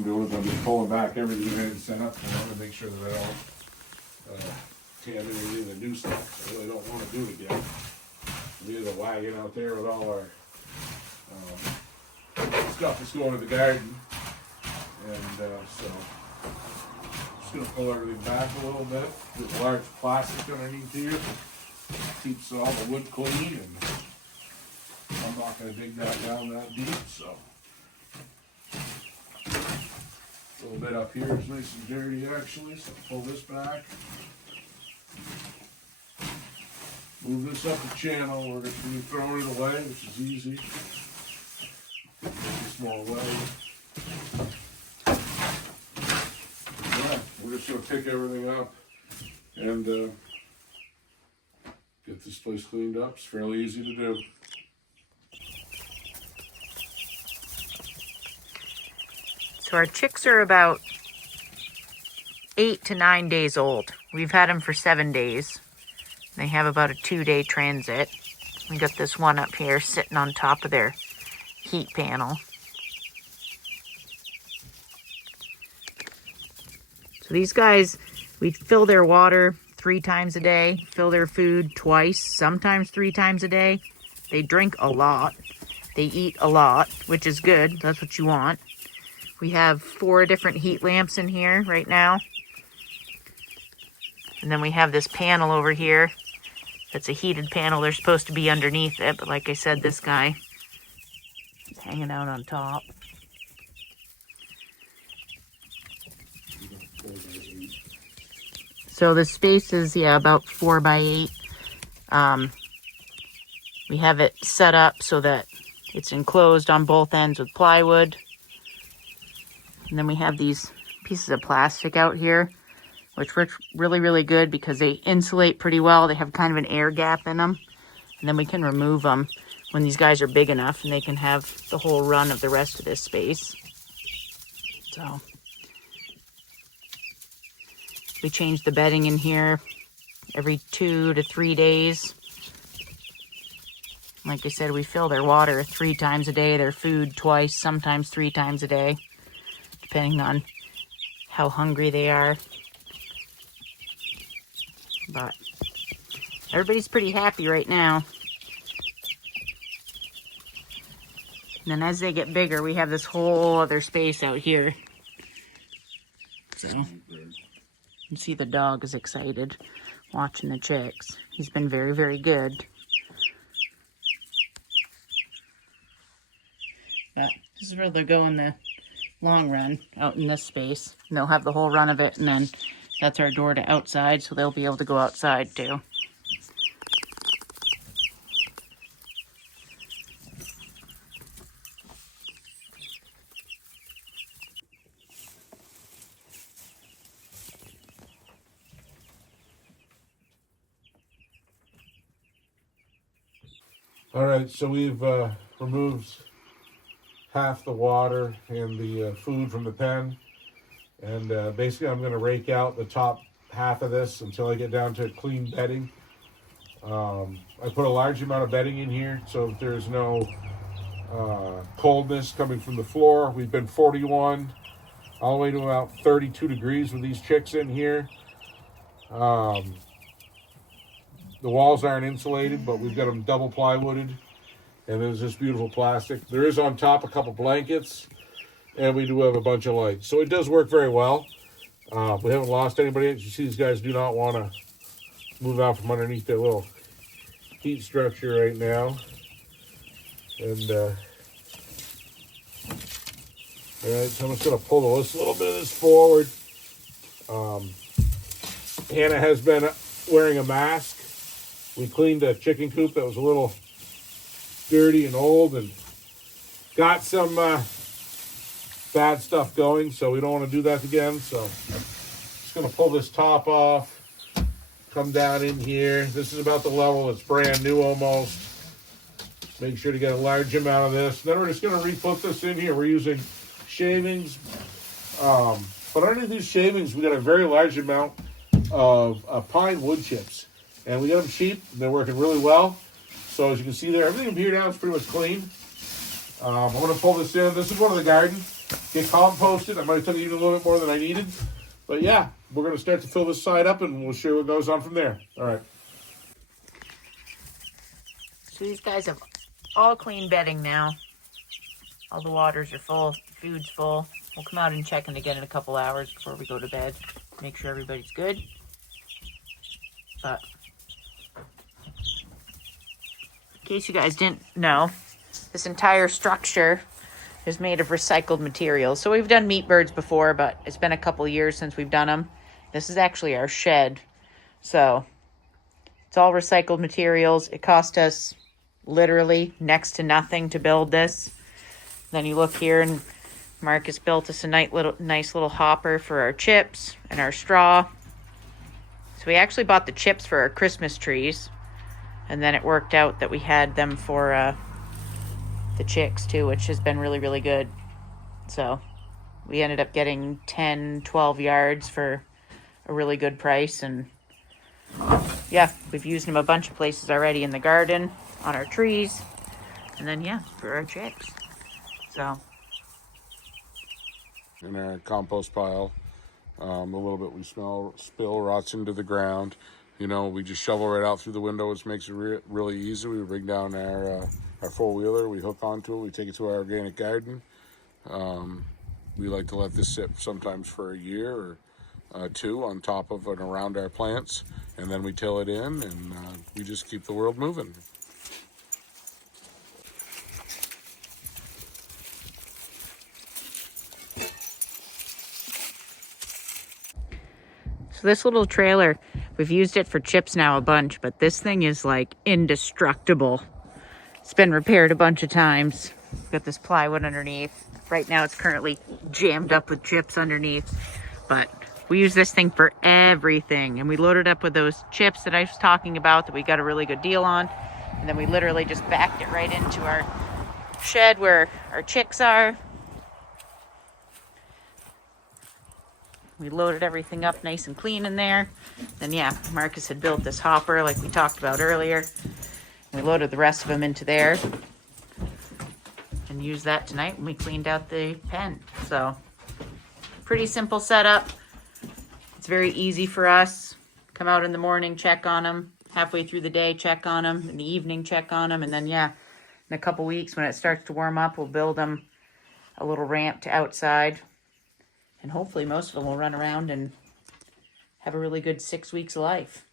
I'm doing is I'm just pulling back everything I had set up to make sure that I don't tan anything the new stuff. I really don't want to do it again. Leave the wagon out there with all our stuff that's going to the garden. And so just going to pull everything back a little bit. There's large plastic underneath here. Keeps all the wood clean, and I'm not going to dig that down that deep, so. A little bit up here is nice and dirty actually, so pull this back. Move this up the channel. We're going to be throwing it away, which is easy. Make a small way. Yeah, we're just going to pick everything up and get this place cleaned up. It's fairly easy to do. So our chicks are about 8 to 9 days old. We've had them for 7 days. They have about a 2-day transit. We got this one up here sitting on top of their heat panel. So these guys, we fill their water 3 times a day, fill their food twice, sometimes 3 times a day. They drink a lot. They eat a lot, which is good. That's what you want. We have 4 different heat lamps in here right now. And then we have this panel over here. That's a heated panel. They're supposed to be underneath it, but like I said, this guy is hanging out on top. So the space is, yeah, about 4 by 8. We have it set up so that it's enclosed on both ends with plywood. And then we have these pieces of plastic out here, which work really, really good because they insulate pretty well. They have kind of an air gap in them. And then we can remove them when these guys are big enough and they can have the whole run of the rest of this space. So we change the bedding in here every 2 to 3 days. Like I said, we fill their water 3 times a day, their food twice, sometimes 3 times a day, depending on how hungry they are. But everybody's pretty happy right now. And then as they get bigger, we have this whole other space out here. So you can see the dog is excited watching the chicks. He's been very, very good. But this is where they'll go in the long run, out in this space. And they'll have the whole run of it, and then that's our door to outside, so they'll be able to go outside too. All right, so we've removed half the water and the food from the pen. And basically I'm going to rake out the top half of this until I get down to clean bedding. I put a large amount of bedding in here so that there's no coldness coming from the floor. We've been 41 all the way to about 32 degrees with these chicks in here. The walls aren't insulated, but we've got them double plywooded. And there's this beautiful plastic. There is on top a couple blankets. And we do have a bunch of lights. So it does work very well. We haven't lost anybody. As you see, these guys do not want to move out from underneath their little heat structure right now. And, all right, so I'm just going to pull this little bit of this forward. Hannah has been wearing a mask. We cleaned a chicken coop that was a little dirty and old and got some bad stuff going, so we don't want to do that again. So just going to pull this top off, come down in here. This is about the level. It's brand new almost. Make sure to get a large amount of this. Then we're just going to re-put this in here. We're using shavings, but underneath these shavings we got a very large amount of pine wood chips, and we got them cheap. They're working really well. So as you can see there, everything here now is pretty much clean. I'm going to pull this in. This is one of the garden. get composted. I might have took even a little bit more than I needed. But yeah, we're going to start to fill this side up and we'll see what goes on from there. All right. So these guys have all clean bedding now. All the waters are full, food's full. We'll come out and check in again in a couple hours before we go to bed. Make sure everybody's good. But in case you guys didn't know, this entire structure is made of recycled materials. So we've done meat birds before, but it's been a couple years since we've done them. This is actually our shed. So it's all recycled materials. It cost us literally next to nothing to build this. Then you look here and Marcus built us a nice little hopper for our chips and our straw. So we actually bought the chips for our Christmas trees. And then it worked out that we had them for the chicks too, which has been really, really good. So we ended up getting 10, 12 yards for a really good price. And yeah, we've used them a bunch of places already in the garden, on our trees, and then yeah, for our chicks. So In our compost pile, a little bit we spill rots into the ground. You know, we just shovel right out through the window, which makes it really easy. We bring down our four-wheeler, we hook onto it, we take it to our organic garden. We like to let this sit sometimes for a year or two on top of and around our plants, and then we till it in, and we just keep the world moving. So this little trailer, we've used it for chips now a bunch, but this thing is like indestructible. It's been repaired a bunch of times. We've got this plywood underneath. Right now it's currently jammed up with chips underneath, but we use this thing for everything. And we loaded up with those chips that I was talking about that we got a really good deal on. And then we literally just backed it right into our shed where our chicks are. We loaded everything up nice and clean in there. Then yeah, Marcus had built this hopper like we talked about earlier. We loaded the rest of them into there and used that tonight when we cleaned out the pen. So pretty simple setup. It's very easy for us. Come out in the morning, check on them. Halfway through the day, check on them. In the evening, check on them. And then yeah, in a couple weeks when it starts to warm up, we'll build them a little ramp to outside. And hopefully most of them will run around and have a really good 6 weeks of life.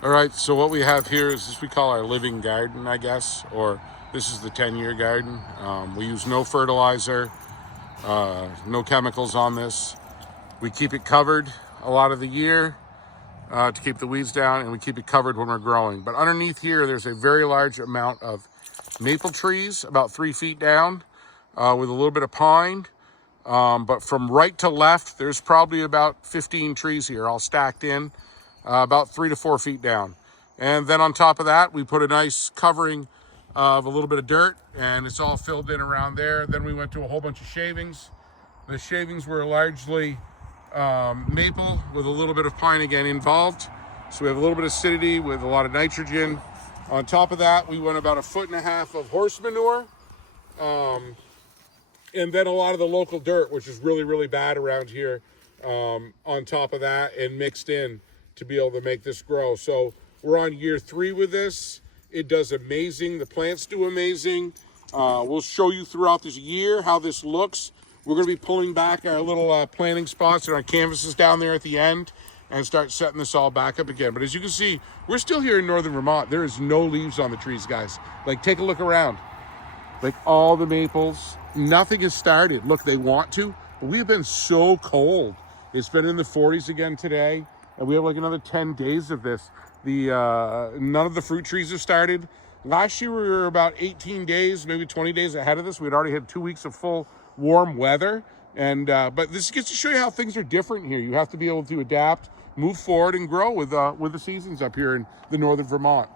All right, so what we have here is this we call our living garden, I guess, or this is the 10-year garden. We use no fertilizer, no chemicals on this. We keep it covered a lot of the year to keep the weeds down, and we keep it covered when we're growing. But underneath here, there's a very large amount of maple trees, about 3 feet down, with a little bit of pine. But from right to left, there's probably about 15 trees here, all stacked in. About 3 to 4 feet down. And then on top of that, we put a nice covering of a little bit of dirt, and it's all filled in around there. Then we went to a whole bunch of shavings. The shavings were largely maple with a little bit of pine again involved. So we have a little bit of acidity with a lot of nitrogen. On top of that, we went about 1.5 feet of horse manure. And then a lot of the local dirt, which is really, really bad around here, on top of that and mixed in to be able to make this grow. So we're on year 3 with this. It does amazing. The plants do amazing. We'll show you throughout this year how this looks. We're going to be pulling back our little planting spots and our canvases down there at the end and start setting this all back up again. But as you can see, we're still here in Northern Vermont. There is no leaves on the trees, guys. Like, take a look around. Like, all the maples, nothing has started. Look, they want to, but we have been so cold. It's been in the 40s again today, and we have like another 10 days of this. None of the fruit trees have started. Last year, we were about 18 days, maybe 20 days ahead of this. We'd already had 2 weeks of full warm weather. And but this gets to show you how things are different here. You have to be able to adapt, move forward, and grow with the seasons up here in the Northern Vermont.